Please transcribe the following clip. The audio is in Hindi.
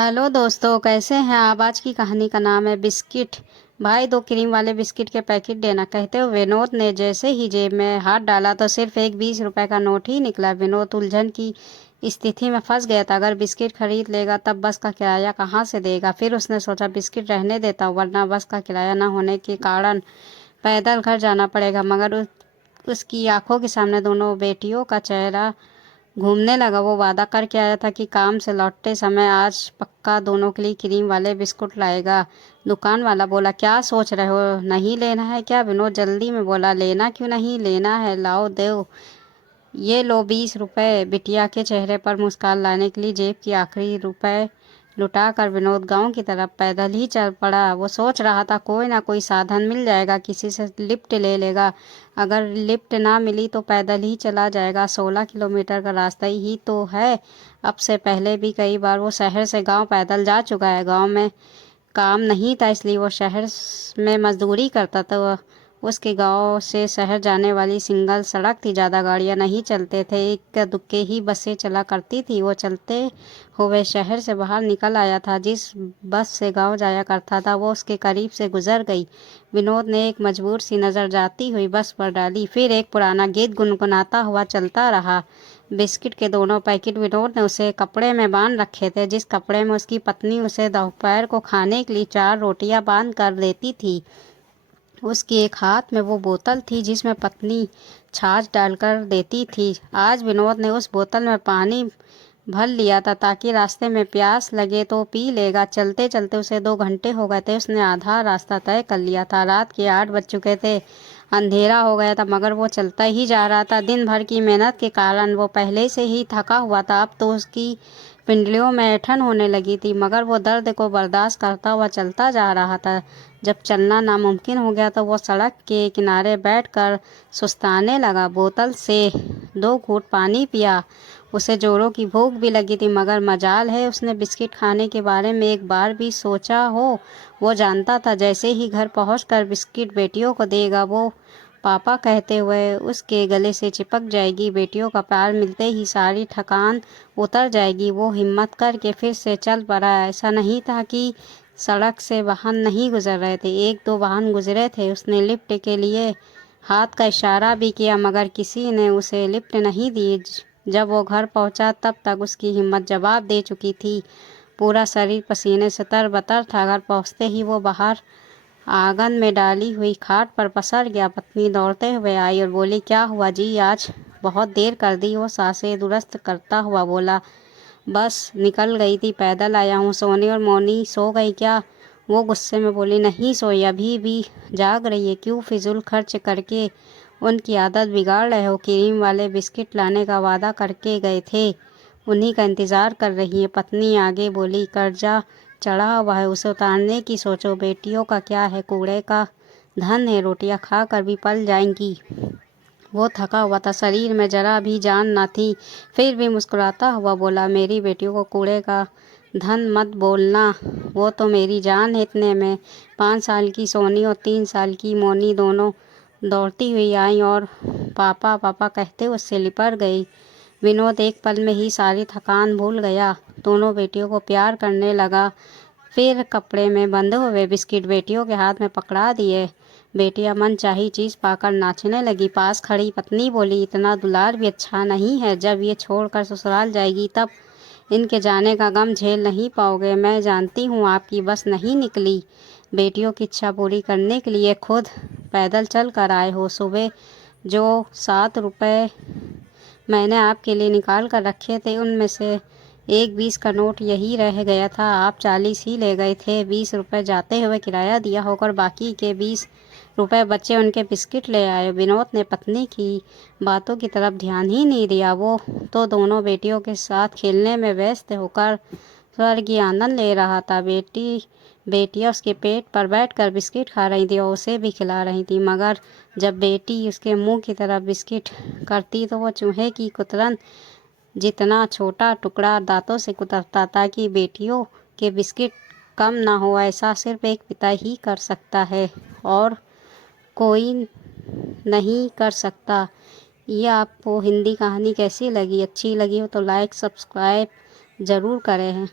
हेलो दोस्तों, कैसे हैं आप। आज की कहानी का नाम है बिस्किट। भाई, 2 क्रीम वाले बिस्किट के पैकेट देना, कहते हुए विनोद ने जैसे ही जेब में हाथ डाला तो सिर्फ एक 20 रुपए का नोट ही निकला। विनोद उलझन की स्थिति में फंस गया था। अगर बिस्किट खरीद लेगा तब बस का किराया कहाँ से देगा। फिर उसने सोचा बिस्किट रहने देता हूँ, वरना बस का किराया न होने के कारण पैदल घर जाना पड़ेगा। मगर उसकी आंखों के सामने दोनों बेटियों का चेहरा घूमने लगा। वो वादा करके आया था कि काम से लौटते समय आज पक्का दोनों के लिए क्रीम वाले बिस्कुट लाएगा। दुकान वाला बोला, क्या सोच रहे हो, नहीं लेना है क्या। विनोद जल्दी में बोला, लेना क्यों नहीं, लेना है, लाओ दो। ये लो 20 रुपए। बिटिया के चेहरे पर मुस्कान लाने के लिए जेब की आखिरी रुपए लुटाकर विनोद गांव की तरफ पैदल ही चल पड़ा। वो सोच रहा था कोई ना कोई साधन मिल जाएगा, किसी से लिफ्ट ले लेगा। अगर लिफ्ट ना मिली तो पैदल ही चला जाएगा। 16 किलोमीटर का रास्ता ही तो है। अब से पहले भी कई बार वो शहर से गांव पैदल जा चुका है। गांव में काम नहीं था, इसलिए वो शहर में मजदूरी करता था। उसके गांव से शहर जाने वाली सिंगल सड़क थी, ज़्यादा गाड़ियां नहीं चलते थे, इक्का दुक्के ही बसें चला करती थी। वो चलते हुए शहर से बाहर निकल आया था। जिस बस से गांव जाया करता था वो उसके करीब से गुजर गई। विनोद ने एक मजबूर सी नज़र जाती हुई बस पर डाली, फिर एक पुराना गीत गुनगुनाता हुआ चलता रहा। बिस्किट के दोनों पैकेट विनोद ने उसे कपड़े में बांध रखे थे, जिस कपड़े में उसकी पत्नी उसे दोपहर को खाने के लिए 4 रोटियां बांध कर देती थी। उसकी एक हाथ में वो बोतल थी जिसमें पत्नी छाछ डालकर देती थी। आज विनोद ने उस बोतल में पानी भर लिया था ताकि रास्ते में प्यास लगे तो पी लेगा। चलते चलते उसे 2 घंटे हो गए थे। उसने आधा रास्ता तय कर लिया था। रात के 8 बज चुके थे, अंधेरा हो गया था, मगर वो चलता ही जा रहा था। दिन भर की मेहनत के कारण वो पहले से ही थका हुआ था। अब तो उसकी पिंडलियों में ऐंठन होने लगी थी, मगर वो दर्द को बर्दाश्त करता हुआ चलता जा रहा था। जब चलना नामुमकिन हो गया तो वो सड़क के किनारे बैठकर सुस्ताने लगा। बोतल से 2 घूंट पानी पिया। उसे जोरों की भूख भी लगी थी, मगर मजाल है उसने बिस्किट खाने के बारे में एक बार भी सोचा हो। वो जानता था जैसे ही घर पहुंचकर बिस्किट बेटियों को देगा, वो पापा कहते हुए उसके गले से चिपक जाएगी। बेटियों का प्यार मिलते ही सारी थकान उतर जाएगी। वो हिम्मत करके फिर से चल पड़ा। ऐसा नहीं था कि सड़क से वाहन नहीं गुजर रहे थे, 1-2 वाहन गुजरे थे। उसने लिफ्ट के लिए हाथ का इशारा भी किया, मगर किसी ने उसे लिफ्ट नहीं दी। जब वो घर पहुंचा तब तक उसकी हिम्मत जवाब दे चुकी थी। पूरा शरीर पसीने से तरबतर था। घर पहुंचते ही वो बाहर आंगन में डाली हुई खाट पर पसर गया। पत्नी दौड़ते हुए आई और बोली, क्या हुआ जी, आज बहुत देर कर दी। वो सांसें दुरुस्त करता हुआ बोला, बस निकल गई थी, पैदल आया हूँ। सोनी और मौनी सो गई क्या। वो गुस्से में बोली, नहीं सोई, अभी भी जाग रही है। क्यों फिजूल खर्च करके उनकी आदत बिगाड़ रहे हो। क्रीम वाले बिस्किट लाने का वादा करके गए थे, उन्हीं का इंतज़ार कर रही है। पत्नी आगे बोली, कर्जा चढ़ा हुआ है, उसे उतारने की सोचो। बेटियों का क्या है, कूड़े का धन है, रोटियां खा कर भी पल जाएंगी। वो थका हुआ था, शरीर में जरा भी जान ना थी, फिर भी मुस्कुराता हुआ बोला, मेरी बेटियों को कूड़े का धन मत बोलना, वो तो मेरी जान है। इतने में 5 साल की सोनी और 3 साल की मोनी दोनों दौड़ती हुई आई और पापा पापा कहते उससे लिपट गई। विनोद एक पल में ही सारी थकान भूल गया। दोनों बेटियों को प्यार करने लगा। फिर कपड़े में बंधे हुए बिस्किट बेटियों के हाथ में पकड़ा दिए। बेटियां मनचाही चीज़ पाकर नाचने लगी। पास खड़ी पत्नी बोली, इतना दुलार भी अच्छा नहीं है, जब ये छोड़कर ससुराल जाएगी तब इनके जाने का गम झेल नहीं पाओगे। मैं जानती हूँ आपकी बस नहीं निकली। बेटियों की इच्छा पूरी करने के लिए खुद पैदल चल कर आए हो। सुबह जो 7 रुपए मैंने आपके लिए निकाल कर रखे थे, उनमें से एक 20 का नोट यही रह गया था। आप 40 ही ले गए थे। 20 रुपए जाते हुए किराया दिया होकर बाकी के 20 रुपए बच्चे उनके बिस्किट ले आए। विनोद ने पत्नी की बातों की तरफ ध्यान ही नहीं दिया। वो तो दोनों बेटियों के साथ खेलने में व्यस्त होकर स्वर्ग की आनंद ले रहा था। बेटियां उसके पेट पर बैठकर बिस्किट खा रही थी और उसे भी खिला रही थी, मगर जब बेटी उसके मुंह की तरफ बिस्किट करती तो वो चूहे की कुतरन जितना छोटा टुकड़ा दांतों से कुतरता, ताकि बेटियों के बिस्किट कम ना हो। ऐसा सिर्फ एक पिता ही कर सकता है और कोई नहीं कर सकता। ये आपको हिंदी कहानी कैसी लगी, अच्छी लगी हो तो लाइक सब्सक्राइब ज़रूर करें हैं।